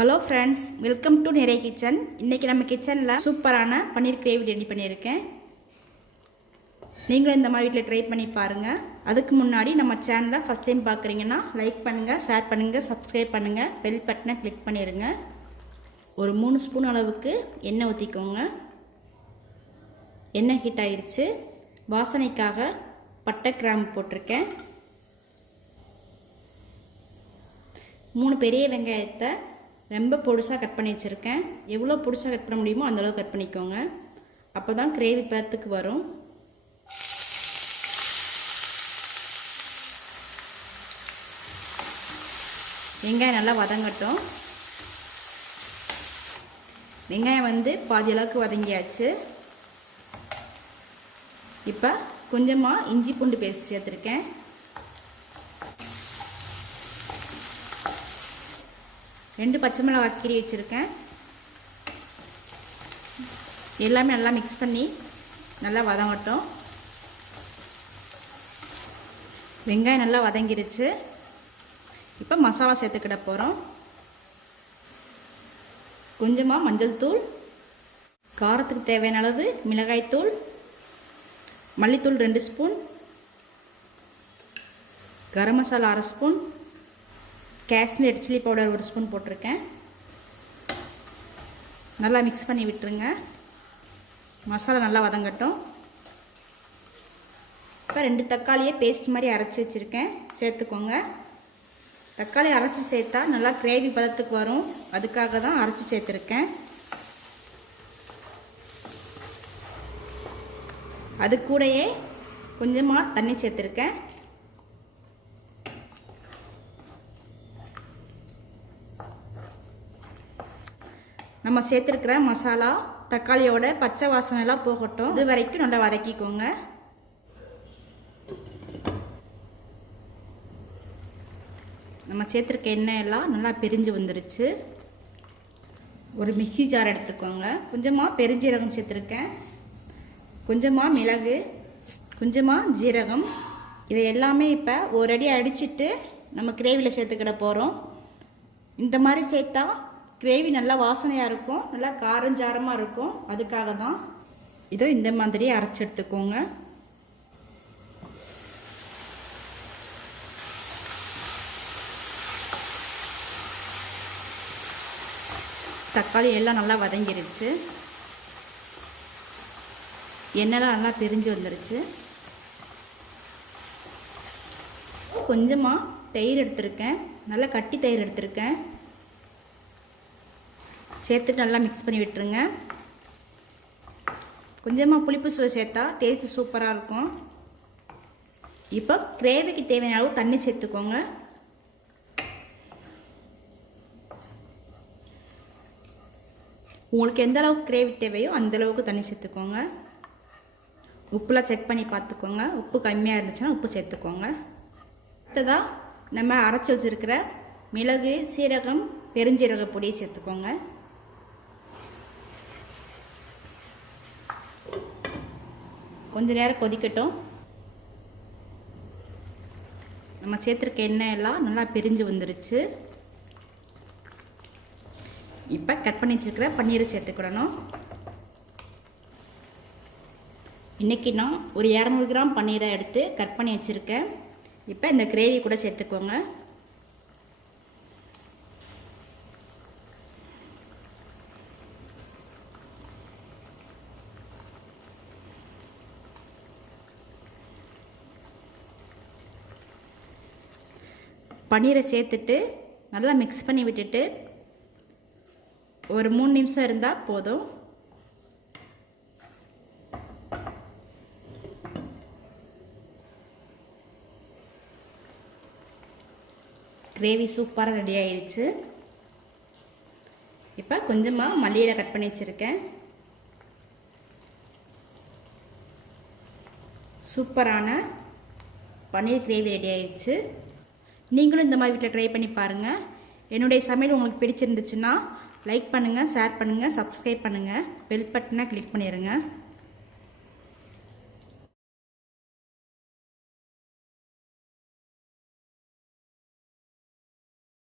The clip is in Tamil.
ஹலோ ஃப்ரெண்ட்ஸ், வெல்கம் டு நிறைய கிச்சன். இன்றைக்கி நம்ம கிச்சனில் சூப்பரான பன்னீர் கிரேவி ரெடி பண்ணியிருக்கேன். நீங்களும் இந்த மாதிரி வீட்டில் ட்ரை பண்ணி பாருங்கள். அதுக்கு முன்னாடி நம்ம சேனலை ஃபஸ்ட் டைம் பார்க்குறீங்கன்னா லைக் பண்ணுங்கள், ஷேர் பண்ணுங்கள், சப்ஸ்கிரைப் பண்ணுங்கள், பெல் பட்டனை கிளிக் பண்ணிடுங்க. ஒரு 3 ஸ்பூன் அளவுக்கு எண்ணெய் ஊற்றிக்கோங்க. எண்ணெய் ஹீட் ஆகிடுச்சு. வாசனைக்காக பட்டை கிராம்பு போட்டிருக்கேன். 3 பெரிய வெங்காயத்தை ரொம்ப பொடிசாக கட் பண்ணி வச்சுருக்கேன். எவ்வளோ பொடிசாக கட் பண்ண முடியுமோ அந்தளவு கட் பண்ணிக்கோங்க. அப்போ தான் கிரேவி பதத்துக்கு வரும். வெங்காயம் நல்லா வதங்கட்டும். வெங்காயம் பாதி அளவுக்கு வதங்கியாச்சு. இப்போ கொஞ்சமாக இஞ்சி பூண்டு பேஸ்ட் சேர்த்துருக்கேன். ரெண்டு பச்சை மிளகாய் கீரி வச்சுருக்கேன். எல்லாமே நல்லா மிக்ஸ் பண்ணி நல்லா வதங்கட்டும். வெங்காயம் நல்லா வதங்கிருச்சு. இப்போ மசாலா சேர்த்துக்கிட போகிறோம். கொஞ்சமாக மஞ்சள் தூள், காரத்துக்கு தேவையான அளவு மிளகாய்த்தூள், மல்லித்தூள் 2 spoon, garam masala 1/2 spoon, Kashmir red chilli powder 1 spoon போட்டிருக்கேன். நல்லா மிக்ஸ் பண்ணி விட்டுருங்க. மசாலா நல்லா வதங்கட்டும். இப்போ 2 தக்காளியை பேஸ்ட் மாதிரி அரைச்சி வச்சுருக்கேன், சேர்த்துக்கோங்க. தக்காளி அரைச்சி சேர்த்தா நல்லா கிரேவி பதத்துக்கு வரும். அதுக்காக தான் அரைச்சி சேர்த்துருக்கேன். அது கூடயே கொஞ்சமாக தண்ணி சேர்த்துருக்கேன். நம்ம சேர்த்துருக்கிற மசாலா தக்காளியோட பச்சை வாசனைலாம் போகட்டும். இது வரைக்கும் நல்லா வதக்கிக்கோங்க. நம்ம சேர்த்துருக்க எண்ணெய் எல்லாம் நல்லா பிரிஞ்சு வந்துருச்சு. ஒரு மிக்ஸி ஜார் எடுத்துக்கோங்க. கொஞ்சமாக பெருஞ்சீரகம் சேர்த்துருக்கேன், கொஞ்சமாக மிளகு, கொஞ்சமாக ஜீரகம். இதை எல்லாமே இப்போ ஒரு அடி அடிச்சுட்டு நம்ம கிரேவியில் சேர்த்துக்கிட போகிறோம். இந்த மாதிரி சேர்த்தா கிரேவி நல்லா வாசனையாக இருக்கும், நல்லா காரஞ்சாரமாக இருக்கும். அதுக்காக தான் இதோ இந்த மாதிரி அரைச்சி எடுத்துக்கோங்க. தக்காளி எல்லாம் நல்லா வதங்கிருச்சு. எண்ணெய்லாம் நல்லா பிரிஞ்சு வந்துருச்சு. கொஞ்சமாக தயிர் எடுத்திருக்கேன், நல்லா கட்டி தயிர் எடுத்திருக்கேன். சேர்த்துட்டு நல்லா மிக்ஸ் பண்ணி விட்டுருங்க. கொஞ்சமாக புளிப்பு சுவை சேர்த்தா டேஸ்ட் சூப்பராக இருக்கும். இப்போ கிரேவிக்கு தேவையான அளவு தண்ணி சேர்த்துக்கோங்க. உங்களுக்கு எந்த அளவுக்கு கிரேவி தேவையோ அந்தளவுக்கு தண்ணி சேர்த்துக்கோங்க. உப்புலாம் செக் பண்ணி பார்த்துக்கோங்க. உப்பு கம்மியாக இருந்துச்சுன்னா உப்பு சேர்த்துக்கோங்க. அடுத்ததாக நம்ம அரைச்சி வச்சுருக்கிற மிளகு, சீரகம், பெருஞ்சீரக பொடியை சேர்த்துக்கோங்க. கொஞ்ச நேரம் கொதிக்கட்டும். நம்ம சேர்த்துருக்க எண்ணெய் எல்லாம் நல்லா பிரிஞ்சு வந்துருச்சு. இப்போ கட் பண்ணி வச்சுருக்கிற பன்னீரை சேர்த்துக்கிடணும். இன்றைக்கி நான் ஒரு 200 கிராம் பன்னீரை எடுத்து கட் பண்ணி வச்சுருக்கேன். இப்போ இந்த கிரேவி கூட சேர்த்துக்கோங்க. பன்னீரை சேர்த்துட்டு நல்லா மிக்ஸ் பண்ணி விட்டுட்டு ஒரு 3 நிமிஷம் இருந்தால் போதும். கிரேவி சூப்பராக ரெடி ஆயிடுச்சு. இப்போ கொஞ்சமாக மல்லியில் கட் பண்ணி வச்சுருக்கேன். சூப்பரான பன்னீர் கிரேவி ரெடி ஆயிடுச்சு. நீங்களும் இந்த மாதிரி வீட்டில் ட்ரை பண்ணி பாருங்கள். என்னுடைய சமையல் உங்களுக்கு பிடிச்சிருந்துச்சுன்னா லைக் பண்ணுங்கள், ஷேர் பண்ணுங்கள், சப்ஸ்கிரைப் பண்ணுங்கள், பெல் பட்டனை கிளிக் பண்ணிடுங்க.